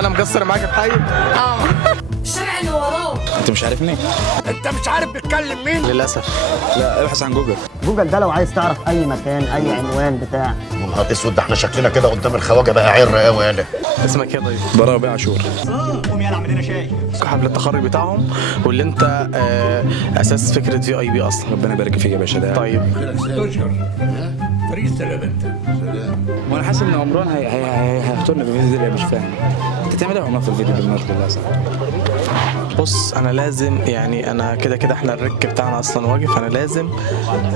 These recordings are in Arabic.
انا مقصر معاك في حاجه؟ الشارع اللي وراه. انت مش عارفني؟ انت مش عارف بتكلم مين؟ للاسف. لا ابحث عن جوجل. جوجل ده لو عايز تعرف اي مكان اي عنوان بتاع. نهار اسود، ده احنا شكلنا كده قدام الخواجه بقى عر قوي. يالا اسمك ايه طيب؟ براء بيه عاشور. قوم يلا اعمل لنا شاي. حفل التخرج بتاعهم واللي انت اساس فكره VIP اصلا. ربنا يبارك فيك يا باشا. ده طيب طريق السلام انت. وانا حاسس ان عمران هيحضرنا بالفيديو ده. مش فاهم انت تعمل ايه عمران في الفيديو بالمره بالله صح؟ بص انا لازم يعني انا كده احنا الرك بتاعنا اصلا واقف، انا لازم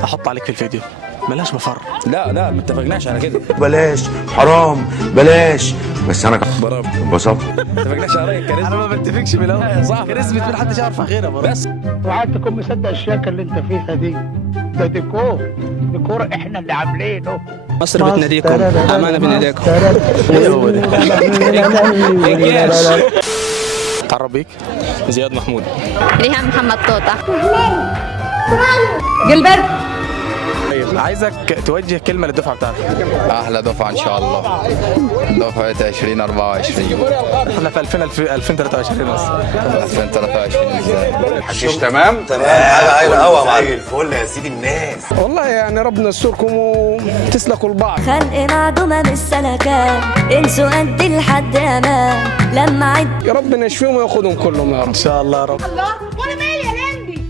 احط عليك في الفيديو، بلاش مفر. لا ما اتفقناش على كده. بلاش حرام بلاش. بس انا براء انبسطت. ما اتفقناش على رايك انا ما بتفقش بالاول. صح. كاريزما ما حدش يعرف غيرها برضه. بس وقعدت تكون مصدق الشياكه اللي انت فيها دي. ده ديكور احنا اللي عاملينه. مصر بتناديكم، امانه بناديكم. ايه هو ده؟ الجيش. تعرف بيك؟ زياد محمود. ريهام محمد طوطة. جلبرت. طيب عايزك توجه كلمه للدفعه بتاعتك. احلى دفعه ان شاء الله، دفعه 2024. احنا في 2023 اصلا. 2023 ازاي؟ حشيش تمام حاجه عايله قوي مع الفل يا سيدي الناس. والله يعني ربنا يستركم وتسلكوا البعض. خلق معدومة بالسلكان، انسوا قد الحد امان لما عد. يا ربنا يشفيهم وياخدهم كلهم يا رب. ان شاء الله يا رب. الله وانا مالي يا لمبي.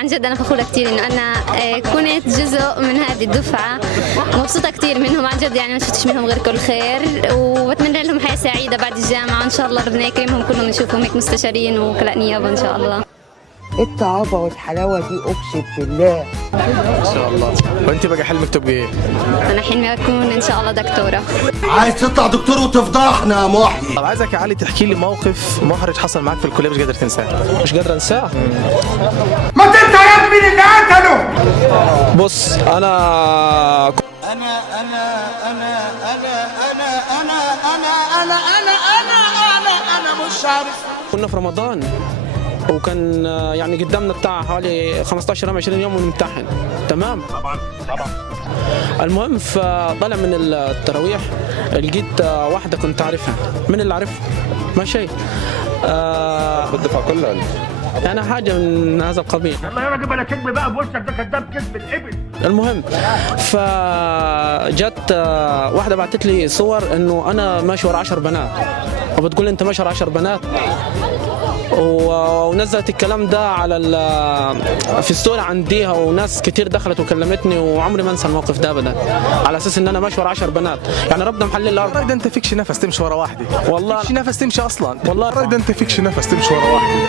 عن جد انا فخورة كتير انه انا كنت جزء من هذه الدفعة. مبسوطة كتير منهم عن جد، يعني ما شفتش منهم غير كل خير، وبتمنى لهم حياة سعيدة بعد الجامعة، وان شاء الله ربنا يكرمهم كلهم نشوفهم هيك مستشارين وكلاء نيابة ان شاء الله. الطعابه والحلاوه دي اقسم بالله. ان شاء الله. وانت بقى حلمك تبقي ايه؟ انا حلمي اكون ان شاء الله دكتورة. عايز تطلع دكتور وتفضحنا يا محيي. طب عايزك يا علي تحكي لي موقف محرج حصل معاك في الكليه مش قادر تنساه. مش قادر انساه. ما انت يا ابني اللي قتله. بص انا مش عارف. كنا في رمضان وكان يعني قدامنا بتاع حوالي 15 يوم 20 يوم ونمتحن. تمام. طبعا. المهم فطلع من التراويح لقيت واحده كنت عارفها. من اللي عارفها؟ ماشي. بالدفعه كلها يعني حاجه من هذا القبيل. الله يا راجل بلا كذب بقى بوشك، ده كذاب كذب الابل. المهم فجت واحده بعتت لي صور انه انا ماشي ورا 10 بنات، وبتقول انت ماشي ورا 10 بنات، ونزلت الكلام ده على في ستوري عنديها، وناس كتير دخلت وكلمتني، وعمري ما انسى الموقف ده ابدا، على اساس ان انا ماشي ورا 10 بنات. يعني ربنا محلل الارض. ده انت فيكش نفس تمشي ورا واحده. والله فيكش نفس تمشي اصلا. والله ده انت فيكش نفس تمشي ورا واحده.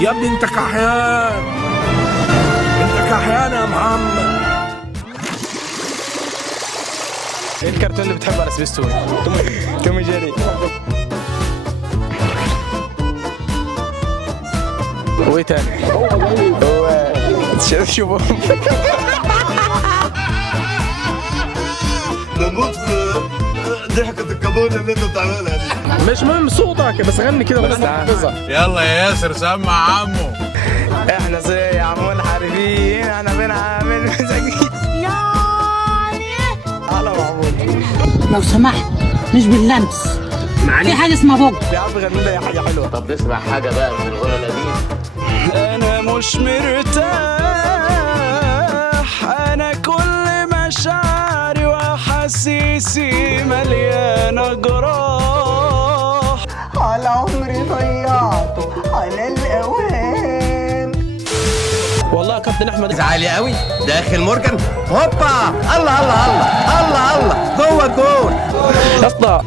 يا ابني انت كحيان، انت كحيان يا محمد. ايه الكرتون اللي بتحبه على سبيستون؟ توم جيري. وايه تاني؟ شوفوا نموت في ضحكة الكابون اللي انت بتعملها دي. مش مهم صوتك بس غني كده بس تحفظها. يلا يا ياسر سمع عمو. احنا زي عمو الحاربين، احنا بنعمل مساكين. يعني على محمود لو سمحت مش باللمس، في حاجه اسمها بوج. يا عم غني لنا حاجه حلوه. طب نسمع حاجة بقى من الغنى القديم. انا مش مرتاح، انا كل مشاعري واحاسيسي مليانه جراح، على عمري ضيعته على الاوهام. والله يا كابتن احمد عالي قوي داخل مورجان. هوبا الله الله الله الله الله جوه الجول يا اسطى.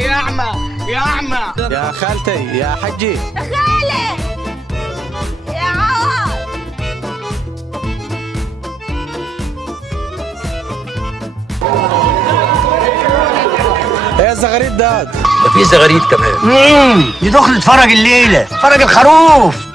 يا اعمى يا اعمى. يا خالتي يا حجي. يا خالي يا عوض. ايه الزغاريد ده؟ ده في زغاريد كمان. دي دخل اتفرج الليلة، اتفرج الخروف.